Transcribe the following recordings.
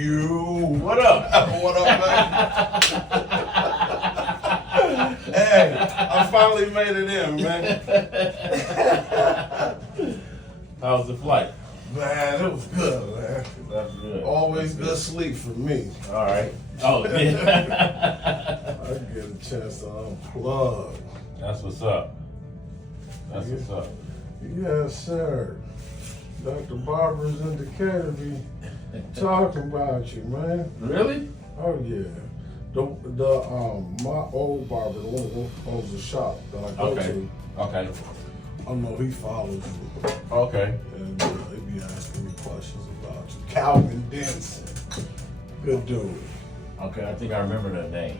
What up? What up, man? Hey, I finally made it in, man. How was the flight? Man, it was good, man. That's good. Always good sleep for me. All right. Oh, yeah. I get a chance to unplug. That's what's up. That's what's up. Yes, sir. Dr. Barber's in Decatur be talking about you, man. Really? Oh yeah. My old barber, the one who owns the shop that I go to. Okay. I know he follows you. Okay. And they be asking me questions about you. Calvin Denson. Good dude. Okay, I think I remember that name.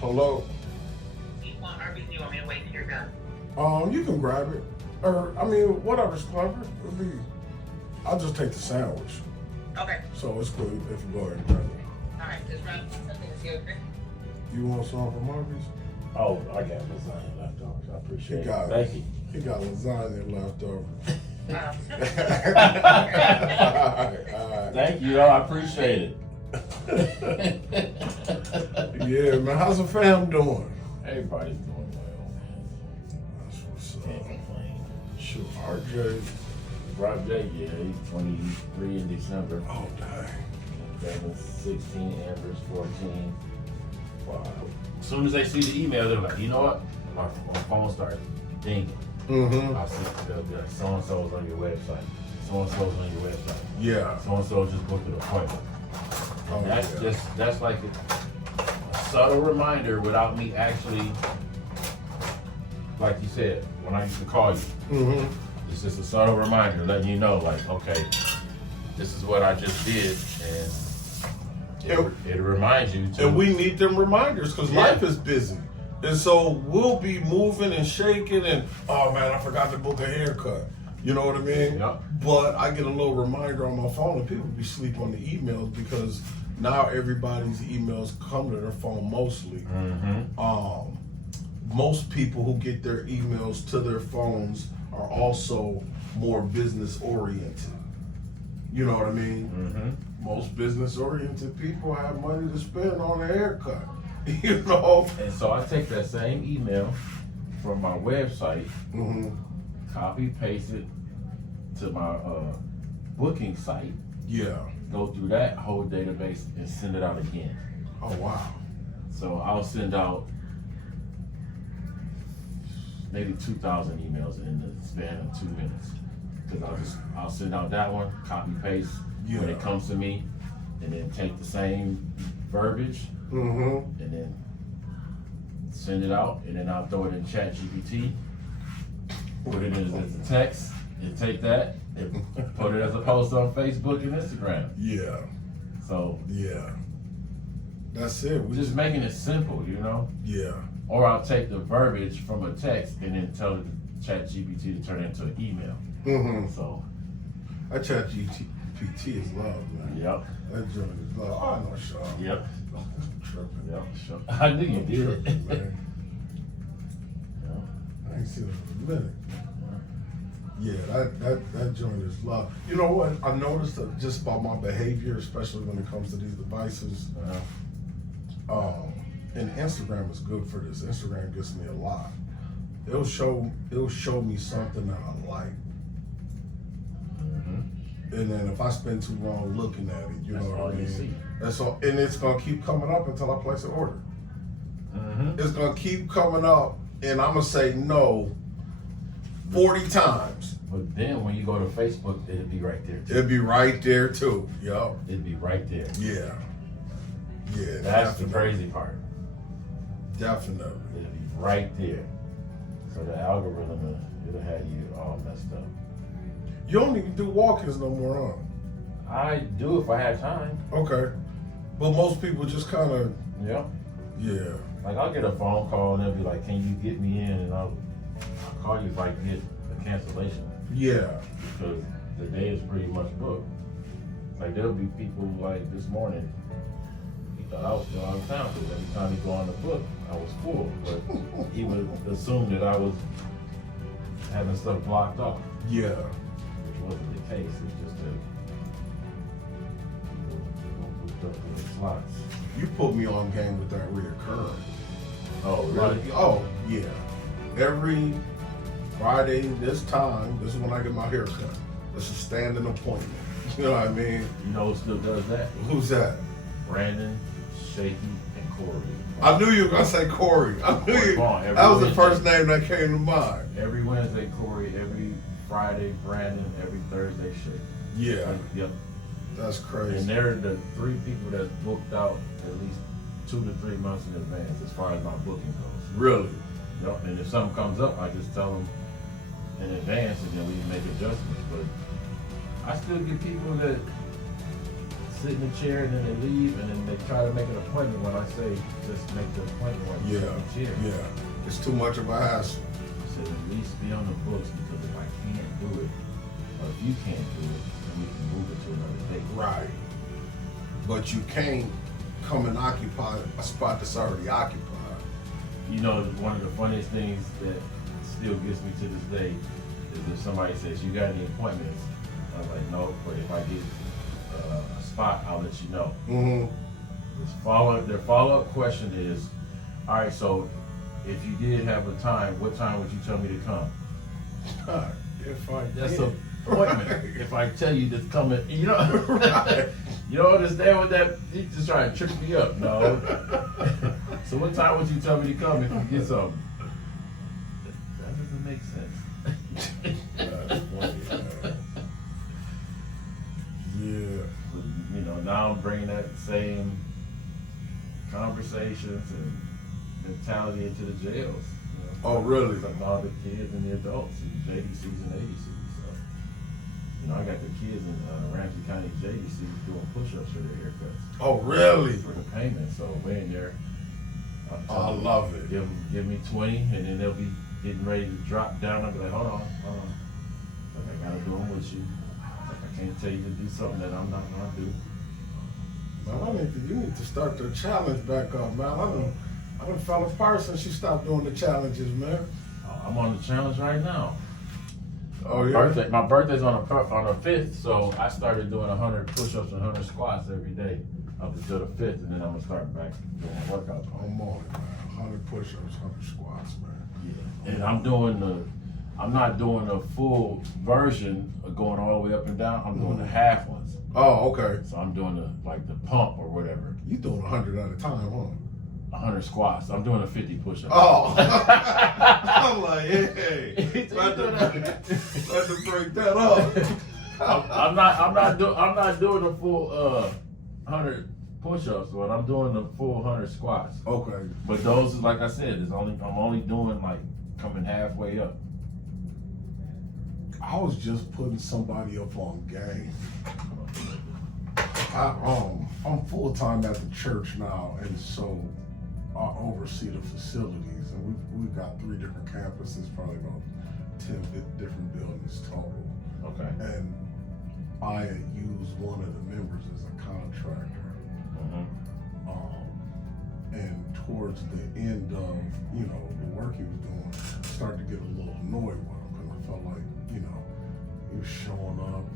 Hello? You want RBC? You want me to wait till you're done? You can grab it. Or, I mean, whatever's clever. I'll just take the sandwich. Okay. So it's cool if you go ahead and grab it. All right. Just run something to see over. You want some from Arby's? Oh, I got lasagna left over. I appreciate it. Thank you. He got lasagna left over. All right. Thank you, I appreciate it. Yeah, man. How's the fam doing? Everybody's doing well. That's what's Can't up. complain. Sure, RJ. Rob J, yeah, he's 23 in December. Oh, dang. Gavin 16, Amber's 14. Wow. As soon as they see the email, they're like, you know what? My phone starts dinging. Mm-hmm. I'll see they'll be like, so-and-so's on your website. So-and-so's on your website. Yeah. So-and-so just booked an appointment. Oh, And that's like a subtle reminder without me actually, like you said, when I used to call you. Mm-hmm. It's just a subtle reminder letting you know, like, okay, this is what I just did, and it reminds you to. And we need them reminders because life is busy. And so we'll be moving and shaking and, oh man, I forgot to book a haircut. You know what I mean? Yep. But I get a little reminder on my phone and people be sleep on the emails because now everybody's emails come to their phone mostly. Mm-hmm. Most people who get their emails to their phones are also more business oriented. You know what I mean? Mm-hmm. Most business oriented people have money to spend on a haircut. You know? And so I take that same email from my website, Mm-hmm. copy, paste it to my booking site, Yeah. go through that whole database and send it out again. Oh wow. So I'll send out maybe 2,000 emails in the span of 2 minutes. Because I'll send out that one, copy paste when it comes to me, and then take the same verbiage Mm-hmm. and then send it out, and then I'll throw it in Chat GPT, put it in as a text, and take that and put it as a post on Facebook and Instagram. Yeah. So Yeah. That's it. we're just making it simple, you know? Yeah. Or I'll take the verbiage from a text and then tell it to Chat GPT to turn it into an email. Mm-hmm. So, That Chat GPT is love, man. yep, That joint is love. Oh, I know, Sean. yep, I'm tripping. yep. Sure. I knew you I'm did. tripping, man. Yep. I ain't seen it in a minute. Yeah, that joint is love. You know what? I noticed that just by my behavior, especially when it comes to these devices, and Instagram is good for this. Instagram gets me a lot. It'll show me something that I like. Mm-hmm. And then if I spend too long looking at it, you That's know what all I mean? you see. That's all, and it's gonna keep coming up until I place an order. Mm-hmm. It's gonna keep coming up, and I'm gonna say no 40 times. But then when you go to Facebook, it'll be right there too. It'd be right there too. Yup. It'll be right there. Yeah. Yeah. That's the definitely. crazy part. Definitely. It'll be right there. So the algorithm, it'll have you all messed up. You don't even do walk-ins no more, huh? I do if I have time. Okay. But most people just kind of, Yep. yeah. Like I'll get a phone call and they'll be like, "Can you get me in?" And I'll call you if I get a cancellation Yeah. because the day is pretty much booked. Like there'll be people like this morning. He thought I was still out of town because every time he go on the book, I was full. But he would assume that I was having stuff blocked off, Yeah. which wasn't the case. It's just that slots. You put me on game with that reoccurring. Oh, really? Oh, yeah. Every Friday, this time, this is when I get my hair cut. It's a standing appointment. You know what I mean? You know who still does that? Who's that? Brandon, Shaky, and Corey. I knew you were going to say Corey. I knew you. Vaughn, That was the Wednesday. first name that came to mind. Every Wednesday, Corey. Every Friday, Brandon. Every Thursday, Shaky. Yeah, Yep. that's And crazy. they're the 3 people that's booked out at least 2 to 3 months in advance as far as my booking goes. Really? Yep. And if something comes up, I just tell them in advance and then we make adjustments. But I still get people that sit in the chair and then they leave and then they try to make an appointment when I say just make the appointment when you sit in the chair. Yeah. It's too much of a hassle. I said at least be on the books because if I can't do it, or if you can't do it, then we can move it to another date. Right. But you can't come and occupy a spot that's already occupied. You know, one of the funniest things that still gets me to this day is if somebody says, you got any appointments? I was like, no, but if I get a spot, I'll let you know. Mm-hmm. Their follow-up question is, all right, so if you did have a time, what time would you tell me to come? If I That's did. an appointment. If I tell you to come in, you know, Right. you don't understand what that, he just trying to trick me up. No. So what time would you tell me to come if you get something? That doesn't make sense. That's funny, man. Yeah. You know, now I'm bringing that same conversations and mentality into the jails. You know? Oh, really? Talking all the kids and the adults in JDCs and ADCs. So, you know, I got the kids in Ramsey County JDCs doing push-ups for their haircuts. Oh, really? For the payment. So we're in there. I love it. Give me 20, and then they'll be getting ready to drop down. I'll be like, hold on. Like, I gotta do them with you. Like, I can't tell you to do something that I'm not gonna do. Man, you need to start the challenge back up, man. I done fell apart since you stopped doing the challenges, man. I'm on the challenge right now. Oh, yeah? My birthday's on the 5th, so I started doing 100 push-ups and 100 squats every day up until the 5th, and then I'm gonna start back doing a workout. I'm on it, man. 100 push-ups, 100 squats, man. Yeah. And I'm not doing the full version of going all the way up and down. I'm doing the half ones. Oh, okay. So I'm doing the pump or whatever. You doing 100 at a time, huh? 100 squats. I'm doing a 50 push-ups. Oh. I'm like, hey, about to break that up. I'm not doing the full 100 push-ups, but I'm doing the full 100 squats. Okay. But those, like I said, I'm only doing like coming halfway up. I was just putting somebody up on game. I'm full time at the church now, and so I oversee the facilities, and we've got 3 different campuses, probably about 10 different buildings total. Okay. And I use one of the members as a contractor. And towards the end of, the work he was doing, I started to get a little annoyed with him because I felt like, he was showing up,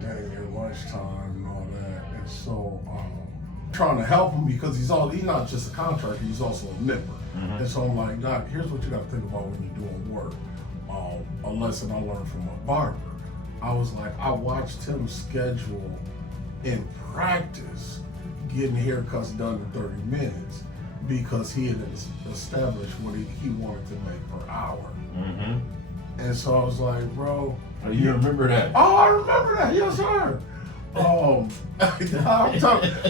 dang near lunchtime and all that. And so, trying to help him because he's not just a contractor, he's also a member. And so I'm like, nah, here's what you got to think about when you're doing work. A lesson I learned from my barber. I was like, I watched him schedule in practice getting haircuts done in 30 minutes because he had established what he wanted to make per hour. And so I was like, bro. Oh, you remember that? Oh, I remember that. Yes, sir. I'm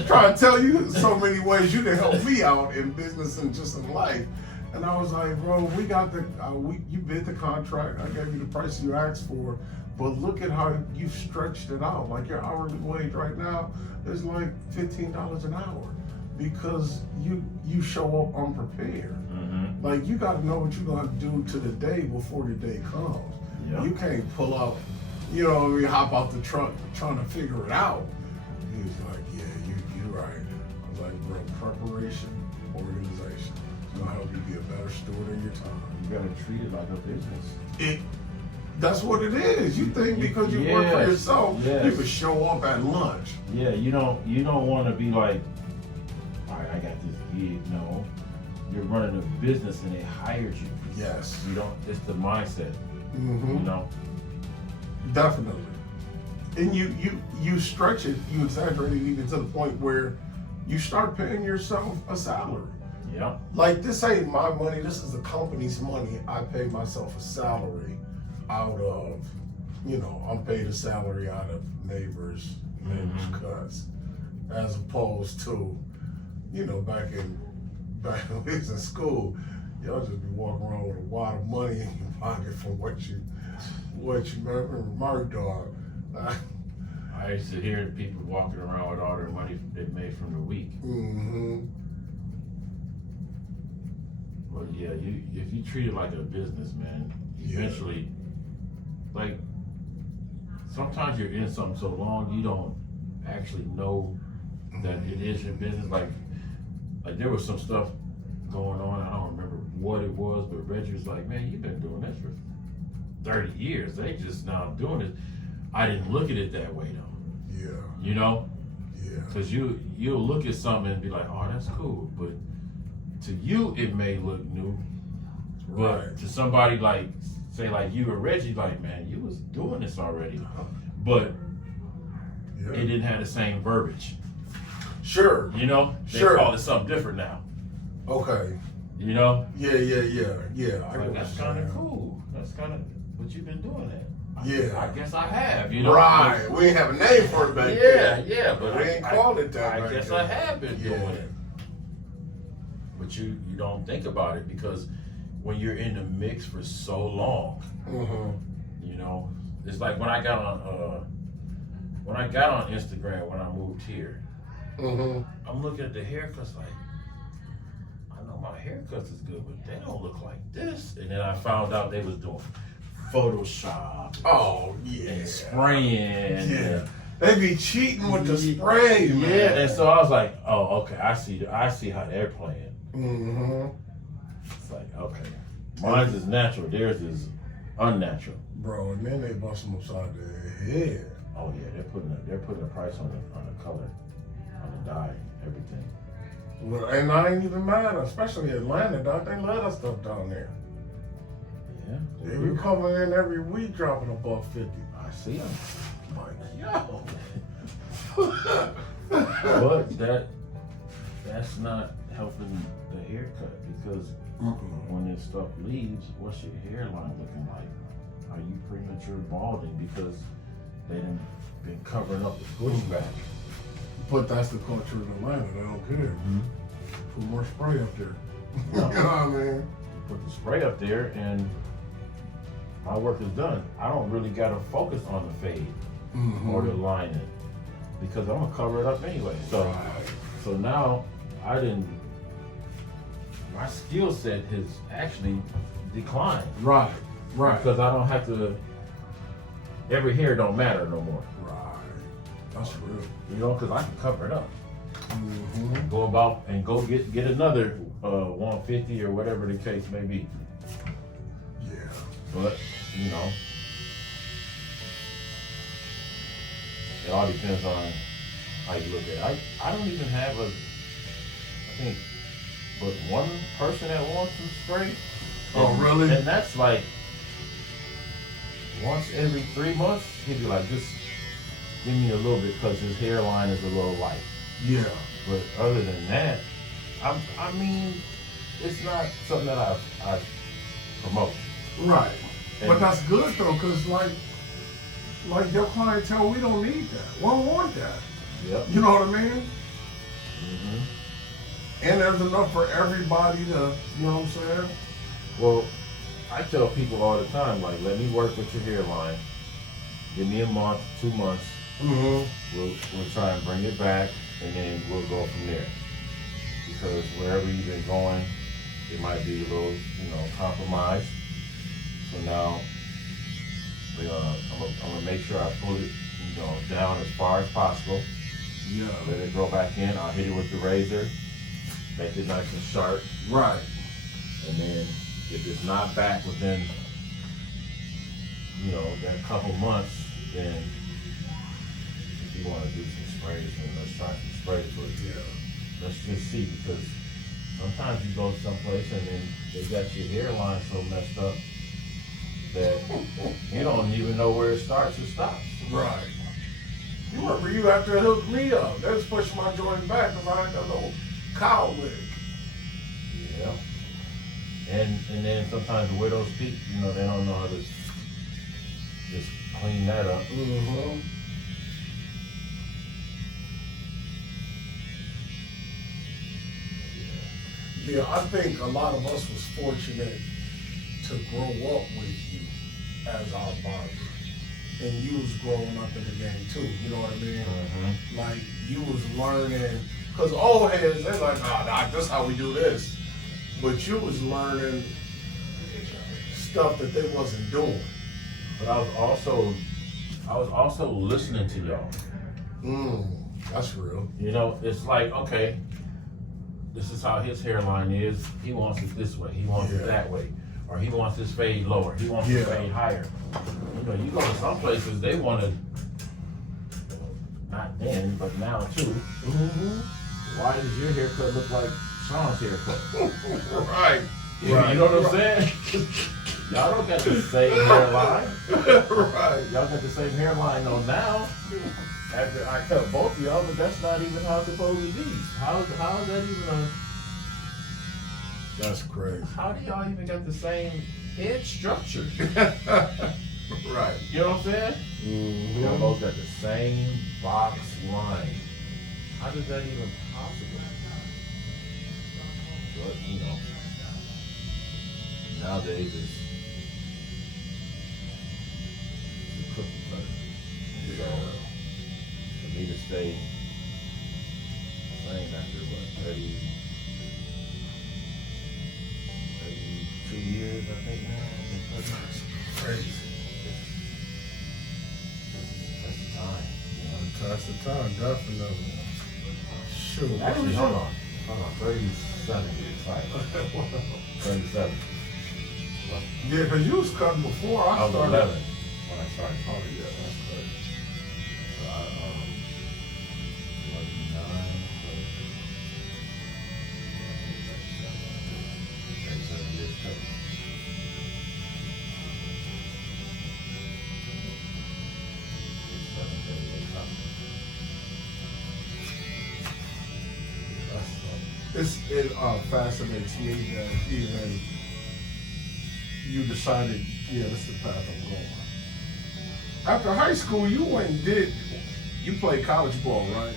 trying to tell you so many ways you can help me out in business and just in life. And I was like, bro, we got you bid the contract. I gave you the price you asked for. But look at how you've stretched it out. Like your hourly wage right now is like $15 an hour because you show up unprepared. Like you got to know what you're gonna do to the day before the day comes. Yep. You can't pull out, hop out the truck trying to figure it out. He was like, yeah, you're right. I was like, bro, preparation, organization. It's gonna help you be a better steward of your time. You gotta treat it like a business. That's what it is. You think because you work for yourself, yes. you can show up at lunch. Yeah, you don't want to be like, all right, I got this gig. No, you're running a business and they hired you. Yes. You don't. It's the mindset. Mm-hmm. You know. Definitely. And you stretch it, you exaggerate it even to the point where you start paying yourself a salary. Yeah. Like, this ain't my money, this is the company's money. I pay myself a salary out of, I'm paid a salary out of neighbors cuts, as opposed to, back when we was in school, y'all just be walking around with a wad of money in your pocket from what you remember, Mark Dog. I used to hear people walking around with all their money they made from the week. Mm-hmm. But yeah, if you treat it like a business, man, eventually, like, sometimes you're in something so long you don't actually know that it is your business. Like there was some stuff going on, I don't remember what it was, but Reggie was like, man, you've been doing this for 30 years. They just now doing it. I didn't look at it that way though. Yeah. You know? Yeah. Because you'll look at something and be like, oh, that's cool. But to you, it may look new. But to somebody like, say like you or Reggie, like, man, you was doing this already. But it didn't have the same verbiage. Sure. You know? They call it something different now. Okay. You know? Yeah. Like, that's kind of cool. That's kind of what you've been doing that. Yeah. I guess I have, you know? Right. We ain't have a name for it back then. Yeah, but we ain't called it that I back guess then. I have been doing it. But you don't think about it because when you're in the mix for so long, you know, it's like when I got on Instagram when I moved here, I'm looking at the haircuts like, I know my haircuts is good, but they don't look like this. And then I found out they was doing Photoshop. Oh yeah. And spraying. Yeah. They be cheating with the spray, man. Yeah, and so I was like, oh, okay, I see how they're playing. It's like, okay, mine's is natural, theirs is unnatural. Bro, and then they bust them upside their head. Oh yeah, they're putting a price on the color, on the dye, everything. Well, and I ain't even mad, especially Atlanta, dog. They love that stuff down there. Yeah. They be coming in every week dropping $150. I see them. Like, yo. But that's not helping the haircut because when this stuff leaves, what's your hairline looking like? Are you premature balding because they done been covering up the pushback? But that's the culture of Atlanta. They don't care. Put more spray up there. You know what I mean? Put the spray up there and my work is done. I don't really got to focus on the fade or the lining because I'm gonna cover it up anyway. So now my skill set has actually declined. Right. Because I don't have to, every hair don't matter no more. Right. That's real. You know, because I can cover it up. Go about and go get another 150 or whatever the case may be. Yeah. But, you know, it all depends on how you look at it. I don't even have I think, but one person that wants to spray. Oh, really? And that's like once every 3 months, he'd be like, just give me a little bit because his hairline is a little light. Yeah. But other than that, I mean, it's not something that I promote. Right. And but that's good though, because like your clientele, we don't need that. We don't want that. Yep. You know what I mean? And there's enough for everybody to, you know what I'm saying? Well, I tell people all the time, like, let me work with your hairline. Give me a month, 2 months. We'll try and bring it back, and then we'll go from there. Because wherever you've been going, it might be a little, compromised. So now, I'm gonna make sure I pull it, down as far as possible. Yeah. Let it grow back in. I'll hit it with the razor, make it nice and sharp. Right. And then if it's not back within you know, that couple months, then if you want to do some sprays, then let's try some sprays. But let's just see, because sometimes you go someplace and then they got your hairline so messed up that you don't even know where it starts or stops. Right. You remember you after it hooked me up. They was pushing my joint back because I had that little cow leg. Yeah. And then sometimes the widow's peak, you know, they don't know how to just clean that up. Mm-hmm. Yeah, I think a lot of us was fortunate to grow up with you as our barber. And you was growing up in the game too, you know what I mean? Mm-hmm. Like, you was learning, because old heads, they're like, nah, this how we do this. But you was learning stuff that they wasn't doing. But I was also listening to y'all. That's real. You know, it's like, okay, this is how his hairline is. He wants it this way. He wants it that way. Or he wants his fade lower. He wants his fade higher. You know, you go to some places, they want to, not then, but now too. Why does your haircut look like Sean's haircut? Right. You know what I'm saying? Y'all don't got the same hairline. Right. Y'all got the same hairline on now. After I cut both of y'all, but that's not even how it's supposed to be. How is that even a... That's crazy. How do y'all even got the same head structure? Right. You know what I'm saying? Mm-hmm. Y'all both got the same box line. How does that even possible? But, you know, nowadays it's a cookie cutter. So, for me to stay same after what, 32 years, I think now. That's crazy. That's the time. You know? That's the time, definitely. Shoot. Actually, hold on, 37 years, sorry. 37. Yeah, because you was cutting before I I was started. 11 when I started. Oh, yeah, that's crazy. So I, 37 years cutting. It fascinates me that even you decided, yeah, this is the path I'm going. After high school, you went and you played college ball, right?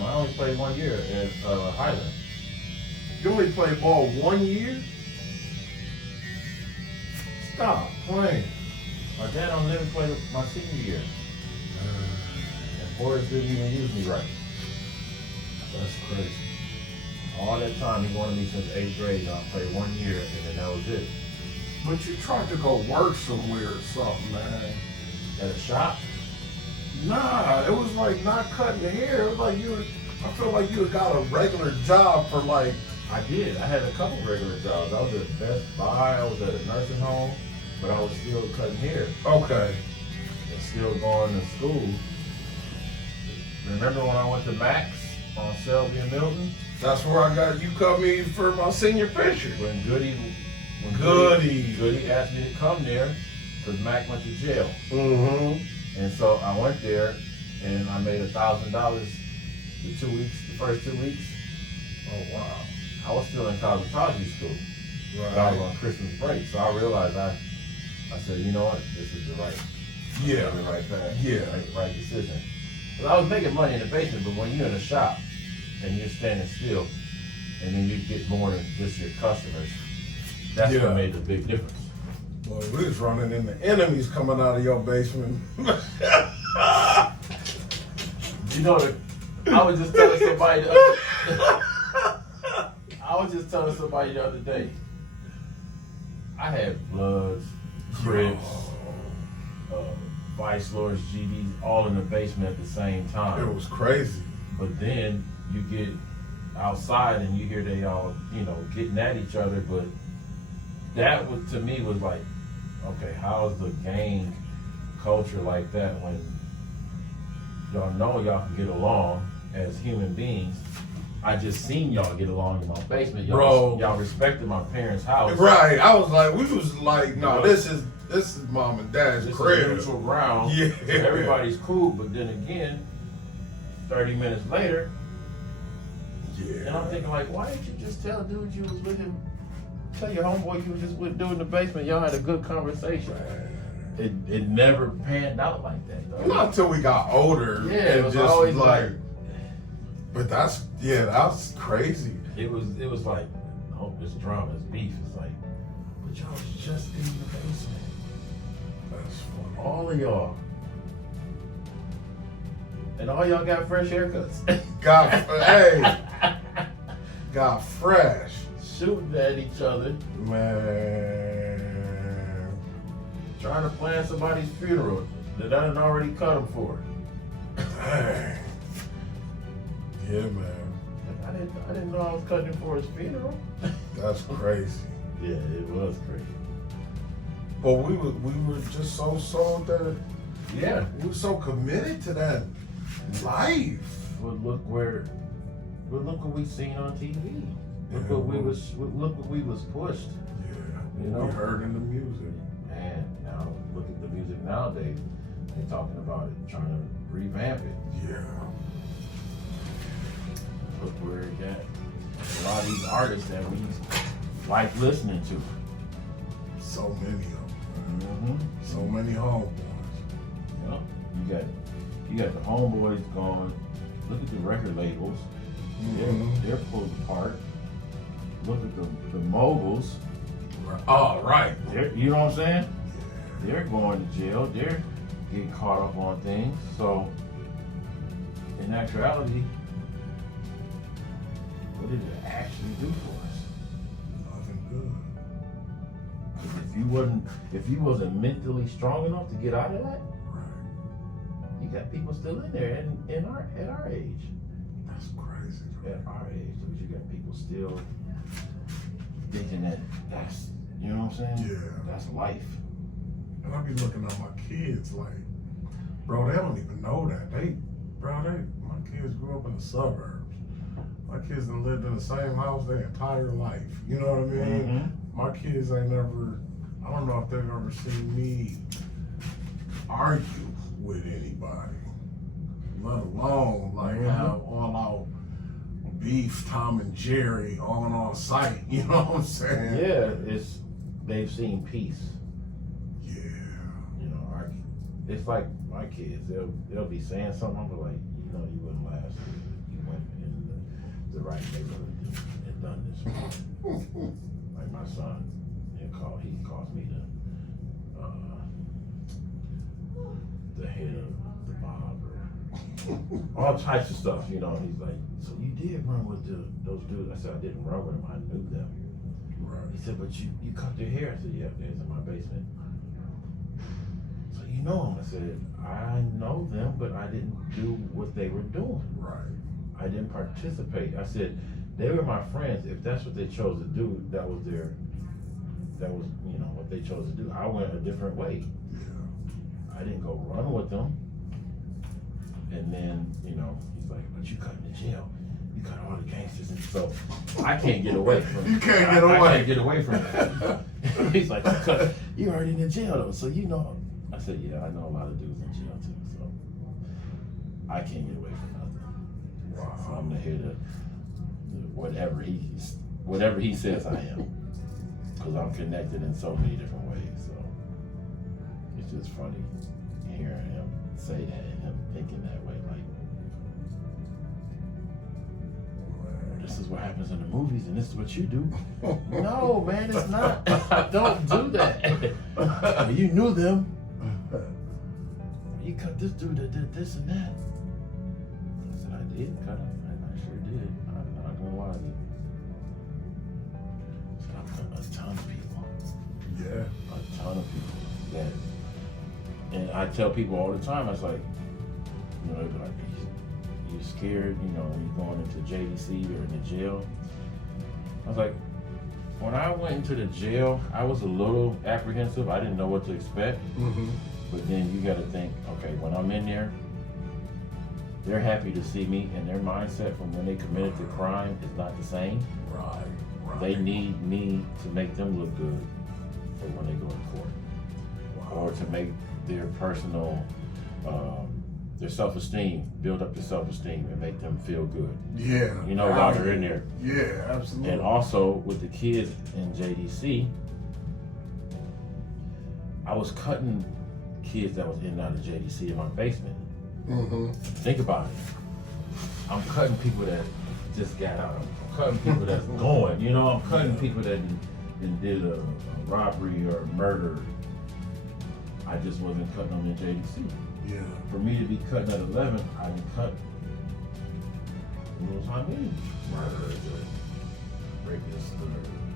I only played 1 year at Highland. You only played ball 1 year? Stop playing. My dad only let me play my senior year. And Horace didn't even use me right. That's crazy. All that time he wanted me since 8th grade, and I played 1 year, and then that was it. But you tried to go work somewhere or something, man. At a shop? Nah, it was like not cutting the hair. It was like I felt like you had got a regular job for like. I did. I had a couple regular jobs. I was at Best Buy, I was at a nursing home, but I was still cutting hair Okay. and still going to school. Remember when I went to Max on Selby and Milton? That's where I got you cut me for my senior picture. When Goody asked me to come there because Mac went to jail. Mm-hmm. And so I went there and I made $1,000 the 2 weeks, the first 2 weeks. Oh wow. I was still in cosmetology school. Right. But I was on Christmas break. So I realized I said, you know what, this is the right path. Yeah. Right decision. Because I was making money in the basement, but when you're in a shop and you're standing still and then you get more than just your customers, that's what made the big difference. Boy, we was running into enemies coming out of your basement. You know, I was just telling somebody the other day. I had Bloods, Crips, Vice Lords, GDs, all in the basement at the same time. It was crazy. But then you get outside and you hear they all, you know, getting at each other. But that was, to me, was like, okay, how's the gang culture like that when y'all know y'all can get along as human beings? I just seen y'all get along in my basement. Y'all respected my parents' house. Right. I was like, we was like, no, this is mom and dad's crib. This is neutral ground. Yeah. So everybody's cool, but then again, 30 minutes later, and I'm thinking like, why didn't you just tell dude you was with him? Tell your homeboy you was just with dude in the basement. Y'all had a good conversation. It never panned out like that though. Not until we got older. Yeah, it was just always like. But that's crazy. It was like, oh, it's drama, it's beef. It's like, but y'all was just in the basement. That's funny. All of y'all. And all y'all got fresh haircuts. Got fresh. Shooting at each other. Man. Trying to plan somebody's funeral that I done already cut them for. Dang. Yeah, man. I didn't know I was cutting him for his funeral. That's crazy. Yeah, it was crazy. But we were just so sold that. Yeah. We were so committed to that life. But look what we seen on TV. Look what we was pushed. Yeah. You know? We heard in the music. Man, now look at the music nowadays. They're talking about it, trying to revamp it. Yeah. Look where it got. A lot of these artists that we like listening to. So many of them. Mm-hmm. So many homeboys. Yep. You got the homeboys going. Look at the record labels. Mm-hmm. They're pulled apart. Look at the moguls. Oh, right. You know what I'm saying? Yeah. They're going to jail. They're getting caught up on things. So, in actuality, what did it actually do for us? Nothing good. If you wasn't mentally strong enough to get out of that, Right. you got people still in there at our age. That's crazy. At our age, you got people still thinking that's, you know what I'm saying? Yeah. That's life. And I be looking at my kids like, bro, they don't even know that. My kids grew up in the suburbs. My kids done lived in the same house their entire life. You know what I mean? Mm-hmm. My kids ain't never, I don't know if they've ever seen me argue with anybody, let alone like have all out beef, Tom and Jerry on site. You know what I'm saying? Yeah, they've seen peace. Yeah. You know, it's like my kids. They'll be saying something. I'm like, you know, you wouldn't last. You went in the right neighborhood and done this. Like my son, he calls me the head of the mob or all types of stuff. You know, he's like, so you did run with those dudes? I said, I didn't run with them. I knew them. Right. He said, but you cut their hair. I said, yeah, they're in my basement. So you know them? I said, I know them, but I didn't do what they were doing. Right. I didn't participate. I said, they were my friends. If that's what they chose to do, that was you know, what they chose to do. I went a different way. Yeah. I didn't go run with them. And then, you know, he's like, but you cut in the jail. You cut all the gangsters. And so I can't get away from it. You can't get away. I can't get away from it. He's like, you already in the jail though, so you know. I said, yeah, I know a lot of dudes in jail too, so I can't get away from nothing. Wow. So I'm gonna hear whatever he says I am. Because I'm connected in so many different ways. So it's just funny hearing him say that and him thinking that way. Like, this is what happens in the movies and this is what you do. No, man, it's not. I don't do that. You knew them. You cut this dude that did this and that. I said, I did cut him. I sure did. I'm not gonna lie to you. I've cut a ton of people. Yeah. A ton of people. That, and I tell people all the time, I was like, you know, they'd be like, you scared, you know, when you're going into JDC or in the jail. I was like, When I went into the jail, I was a little apprehensive. I didn't know what to expect. Mm-hmm. But then you got to think, okay, when I'm in there, they're happy to see me, and their mindset from when they committed the crime is not the same. Right. They need me to make them look good for when they go to court, or to make their personal, their self-esteem, build up their self-esteem and make them feel good. Yeah. You know, while they're in there. Yeah, absolutely. And also with the kids in JDC, I was cutting kids that was in and out of JDC in my basement. Mm-hmm. Think about it. I'm cutting people that just got out. I'm cutting people that's going. You know, I'm cutting people that did a robbery or murder. I just wasn't cutting them in JDC. Yeah. For me to be cutting at 11, I didn't cut. You know what I mean? Murderers, rapists,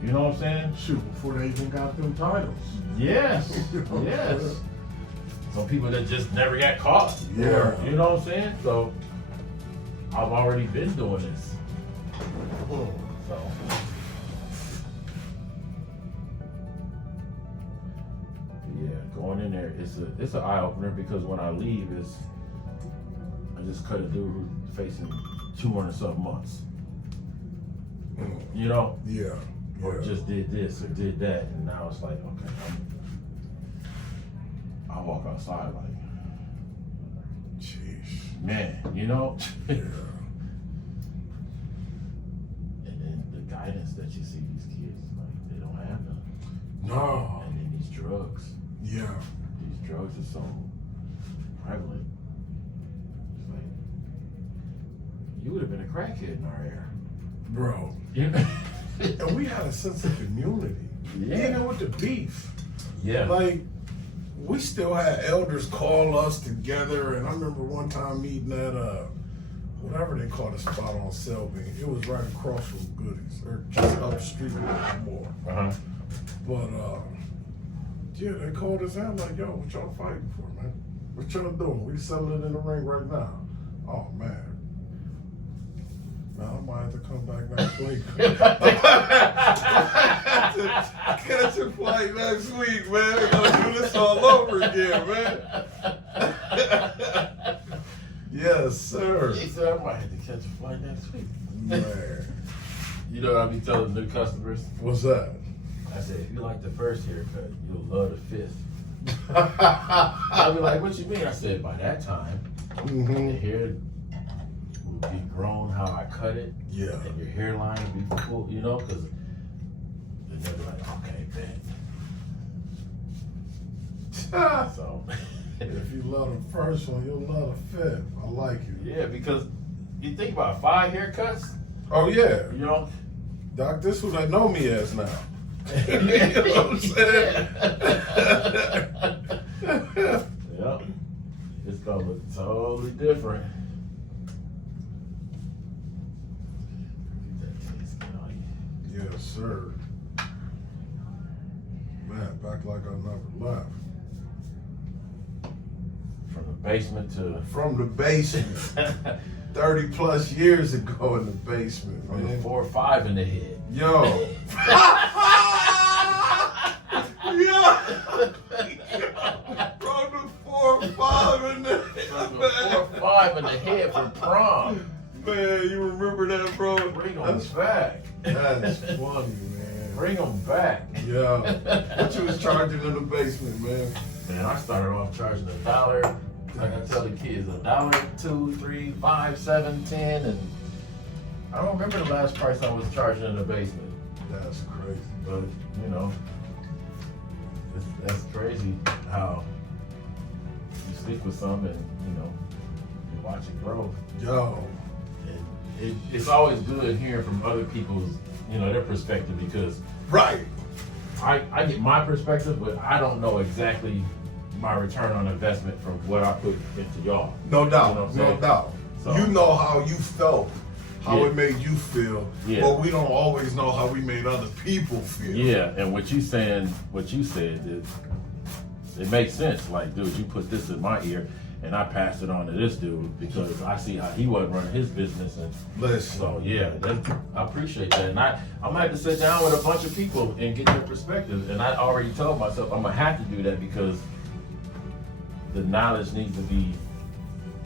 you know what I'm saying? Shoot, before they even got them titles. Yes, yes. Some people that just never got caught. Yeah. Or, you know what I'm saying? So I've already been doing this. So yeah, going in there, it's an eye opener, because when I leave, I just cut a dude who's facing 200-something months. You know? Yeah. Or just did this or did that, and now it's like, okay, I walk outside like, Jeez. man, you know? Yeah. And then the guidance that you see these kids, like, they don't have none. No. And then these drugs. Yeah. These drugs are so prevalent. It's like, you would have been a crackhead in our era. Bro. You know? And we had a sense of community. Yeah. Even with the beef. Yeah. Like, we still had elders call us together, and I remember one time meeting at whatever they call the spot on Selby. It was right across from Goodies, or just up the street a little more. Uh-huh. But yeah, they called us out like, yo, what y'all fighting for, man? What y'all doing? We settling it in the ring right now. Oh man. Now I might have to come back next week. Catch a flight next week, man. We're gonna do this all over again, man. Yes, sir. He said, I might have to catch a flight next week. Man. You know what I be telling new customers? What's that? I said, if you like the first haircut, you'll love the fifth. I'll be like, what you mean? I said, by that time, the hair will be grown how I cut it. Yeah. And your hairline will be full, you know, because then they'll be like, okay, bet. So. If you love the first one, you'll love the fifth. I like it. Yeah, because you think about 5 haircuts, Oh yeah. you know. Doc, this who they know me as now. You know what I'm saying? Yep. It's gonna look totally different. Get that taste out of you. Yes, sir. Man, back like I never left. From the basement to From the basement. 30 plus years ago in the basement, from the man. 4 or 5 in the head. Yo. Yo. From the 4 or 5 in the From the 4 or 5 in the head from prom. Man, you remember that, bro? Bring them back. That's funny, man. Bring them back. Yeah. What you was charging in the basement, man? Man, I started off charging $1. Like I tell the kids, $1, $2, $3, $5, $7, $10, and I don't remember the last price I was charging in the basement. That's crazy. But you know, that's crazy how you stick with something and you know you watch it grow. Yo. And it's always good hearing from other people's their perspective, because Right. I get my perspective, but I don't know exactly my return on investment from what I put into y'all. No doubt. You know what I'm No saying? doubt. So- You know how you felt, how Yeah. it made you feel, Yeah. but we don't always know how we made other people feel. Yeah, and what you said, it makes sense. Like, dude, you put this in my ear, and I passed it on to this dude because I see how he wasn't running his business, and Listen. so yeah, I appreciate that, and I'm gonna have to sit down with a bunch of people and get their perspective, and I already told myself I'm gonna have to do that because the knowledge needs to be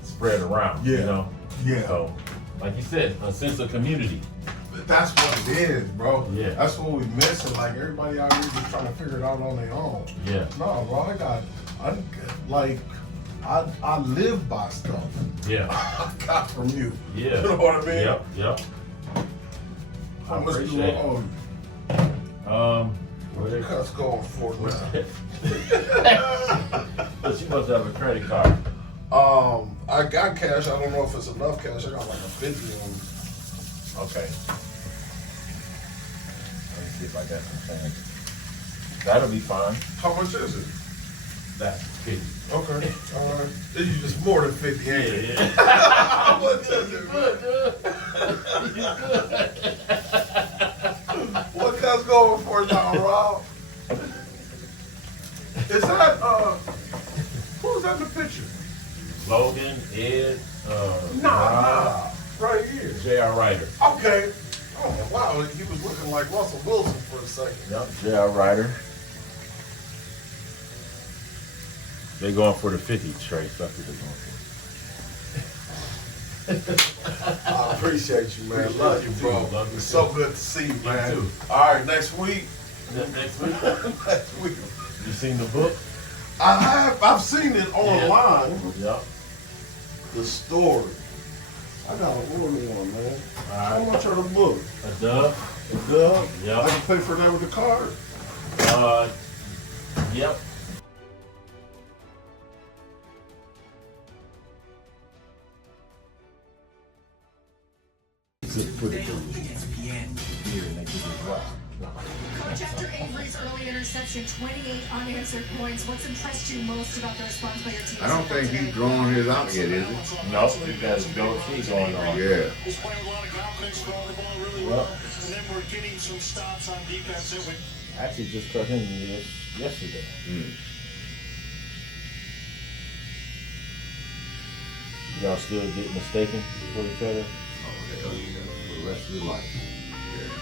spread around, you know? Yeah. So, like you said, a sense of community. That's what it is, bro. Yeah. That's what we missing. Like everybody out here just trying to figure it out on their own. Yeah. No, bro. I live by stuff. Yeah. I got from you. Yeah. You know what I mean? Yep. How much do appreciate I owe you? Where they Cuss going for now. But you must have a credit card. I got cash. I don't know if it's enough cash. I got like a 50 on me. Okay. Let me see if I got some change. That'll be fine. How much is it? That's 50. Okay. All right. You just more than 50, ain't it? Yeah. How much is it, man? What cuss going for now, Rob? Is that who's that in the picture? Logan, Ed, Nah, right here. J.R. Ryder. Okay. Oh wow, he was looking like Russell Wilson for a second. Yep, J.R. Ryder. They're going for the 50 straight. That's what they're going for. I appreciate you, man. Appreciate Love you, you, bro. too. Love you, It's too. so good to see you, man. too. All right, next week. Next week, Next week. you seen the book? I've seen it online. Yep. The story. I gotta order one, man. How All right. much are the book? A dub. A dub? Yep. I can pay for that with the card. Yep. Just put it here and they give you what? Coach, after Avery's early interception, 28 unanswered points. What's impressed you most about the response by your team? I don't think he's drawn his out yet, is it? No, we got a goatee going on. Yeah. He's playing with a lot of confidence, throwing the ball really well. And then we're getting some stops on defense that we Actually, just cut him yesterday. Y'all still get mistaken for each other? Oh, hell yeah. For the rest of your life. Yeah.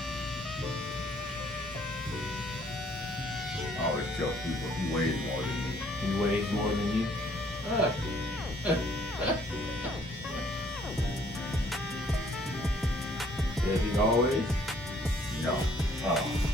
I always tell people he weighs more than me. He weighs more than you? Does he always? No. Oh.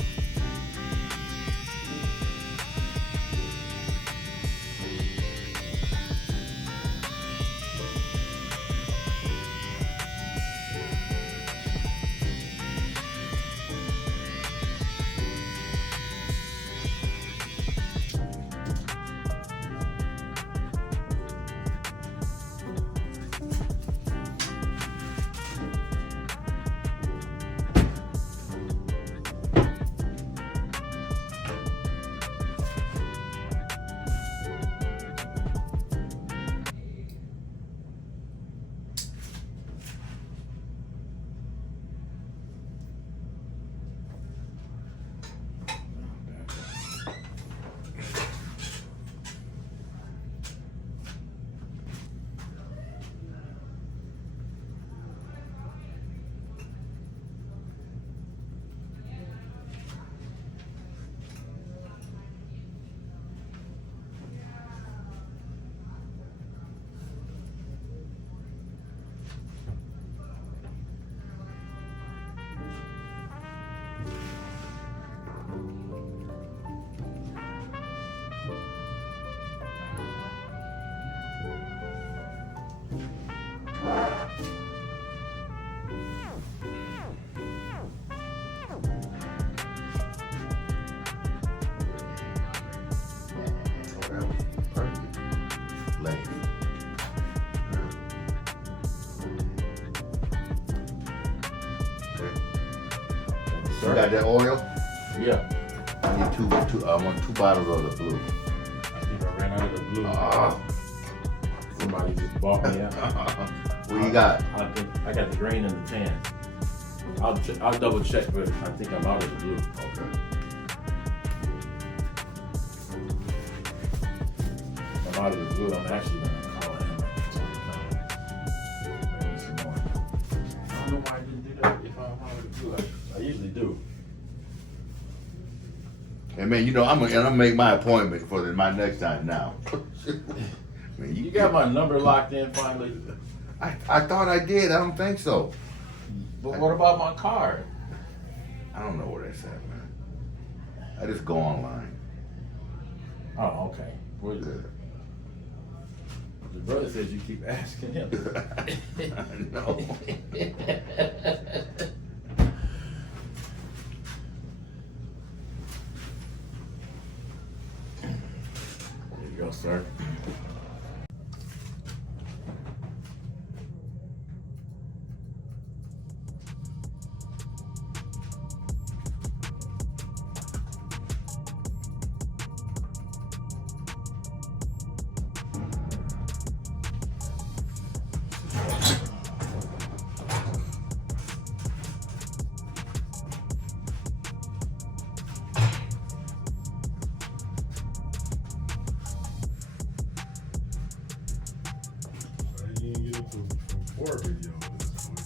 You got that oil? Yeah. I need I want 2 bottles of the blue. I think I ran out of the blue. Ah. Somebody just bought me out. What you got? I think I got the green and the tan. I'll double check, but I think I'm out of the blue. Okay. I'm out of the blue. I'm actually gonna call him And man, you know, I'm gonna make my appointment for my next time now. Man, You got my number locked in finally? I thought I did. I don't think so. But what about my card? I don't know where that's at, man. I just go online. Oh, okay. Well, the brother says you keep asking him. No. There you go, sir.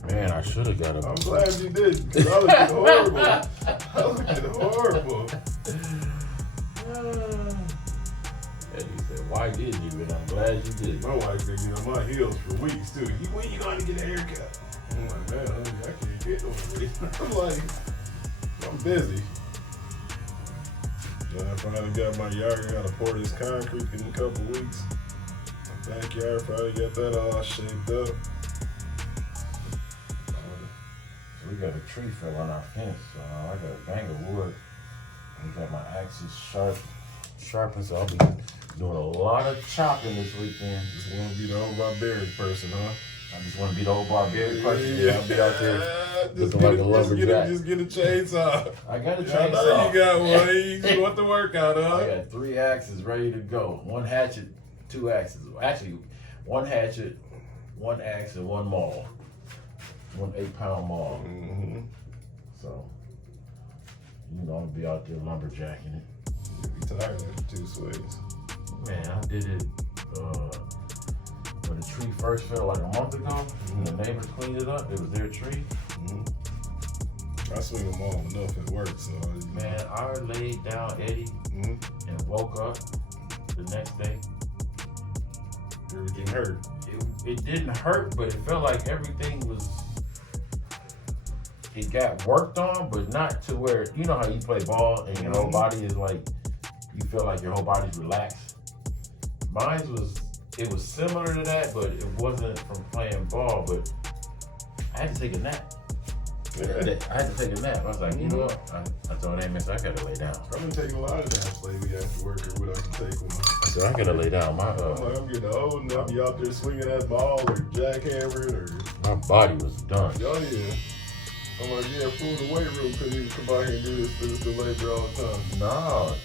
Man, I should have got a. I'm glad you did, because I was getting horrible. I was getting horrible. Eddie said, "Why did you?" And I'm glad you did. My wife been getting on my heels for weeks too. When you going to get a haircut? I'm like, man, honey, I can't get one. I'm like, I'm busy. Then I finally got my yard. I got to pour this concrete in a couple weeks. My backyard finally got that all shaped up. We got a tree fell on our fence. I got a bang of wood. We got my axes sharpened, so I'll be doing a lot of chopping this weekend. Just want to be the old barbaric person, huh? I just want to be the old barbarian person. Yeah. I'll be out there Just looking get, like a lumberjack. just get a chainsaw. I got a I chainsaw. know you got one. You just want the workout, huh? I got 3 axes ready to go. 1 hatchet, 2 axes. Actually, 1 hatchet, 1 axe, and 1 maul. 1 8-pound maul. Mm-hmm. So, you know, I'm gonna be out there lumberjacking it. You'll be tired after 2 swings. Man, I did it when the tree first fell like a month ago. And the neighbors cleaned it up. It was their tree. I swing them all enough at work, so. Man, I laid down, Eddie, and woke up the next day. Everything hurt. It didn't hurt, but it felt like everything was. It got worked on, but not to where, you know how you play ball and your whole body is like, you feel like your whole body's relaxed. Mine it was similar to that, but it wasn't from playing ball, but I had to take a nap. Yeah. I had to take a nap. I was like, you know what? I told Amos, I gotta lay down. I've been taking a lot of naps lately after work or what I can take one. I said, I gotta lay down. I'm getting old and I'll be out there swinging that ball or jackhammering or. My body was done. Oh, yeah. I'm like, yeah, fool, the weight room couldn't even come out here and do this labor all the time. No,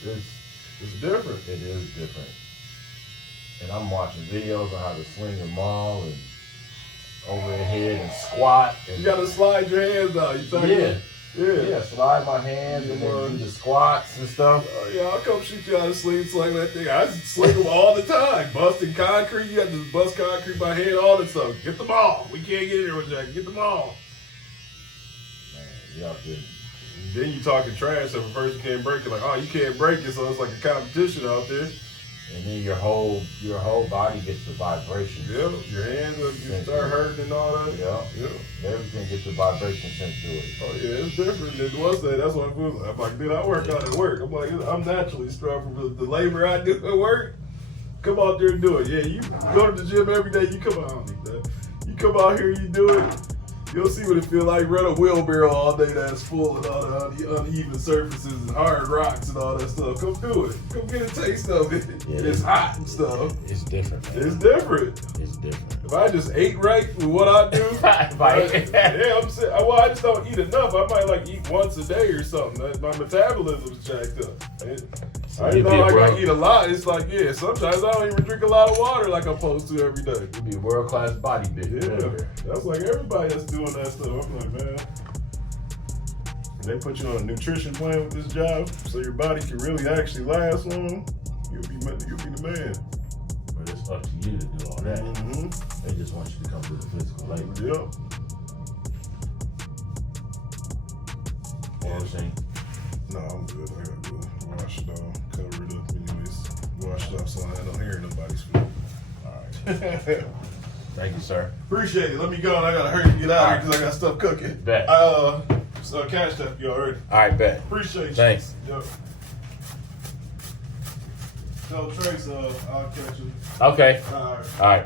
It's different. it is different. And I'm watching videos on how to swing the maul and overhead and squat. And You gotta slide your hands out. You think? Yeah, slide my hands and then do the squats and stuff. Oh, yeah, I'll come shoot you out of sleep, sling that thing. I sling them all the time. Busting concrete. You have to bust concrete by hand, all that stuff. Get the ball. We can't get in there with Jack. Get the ball. Man, y'all did. Then you talking trash if a person can't break it. Like, oh, you can't break it, so it's like a competition out there. And then your whole body gets the vibration. Yeah, your hands you start hurting and all that. Yeah. Everything gets the vibration sent to it. Oh yeah, it's different than what's that. That's what I'm like, dude, I work out at work. I'm like, I'm naturally strong for the labor I do at work. Come out there and do it. Yeah, you go to the gym every day. You come out, I don't need that. You come out here, you do it. You'll see what it feel like. Run a wheelbarrow all day that's full of all the uneven surfaces and hard rocks and all that stuff. Come do it. Come get a taste of it. Yeah, it's hot and stuff. It's different, man. It's different. It's different. If I just ate right with what I do, I'm saying, well, I just don't eat enough. I might like eat once a day or something. My metabolism's jacked up. I didn't know I gotta eat a lot. It's like, yeah, sometimes I don't even drink a lot of water like I'm supposed to every day. You be a world-class bodybuilder. Yeah, that's like everybody that's doing that stuff. I'm like, man, they put you on a nutrition plan with this job so your body can really actually last long. You'll be the man. But it's up to you to do all that. Mm-hmm. They just want you to come do the physical labor. Yep. Anything? No, I'm good. I gotta do it. wash it off, cover it up anyways. Wash it off so I don't hear nobody's food. All right. Thank you, sir. Appreciate it. Let me go. I gotta hurry to get out here because I got stuff cooking. Bet. So cash tap you already. All right, bet. Appreciate you. Thanks. Yep. Tell Trace, I'll catch you. Okay. All right. All right.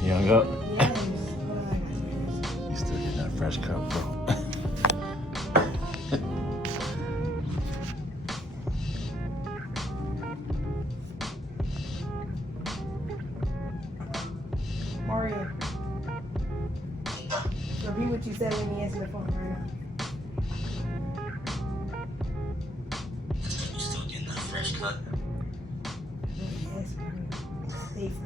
You hung up? You still getting that fresh cup, bro. Mario. Repeat what you said when you answered the phone right now. You still getting that fresh cut? Yes, Mario. Stay fresh.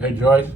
Hey, Joyce.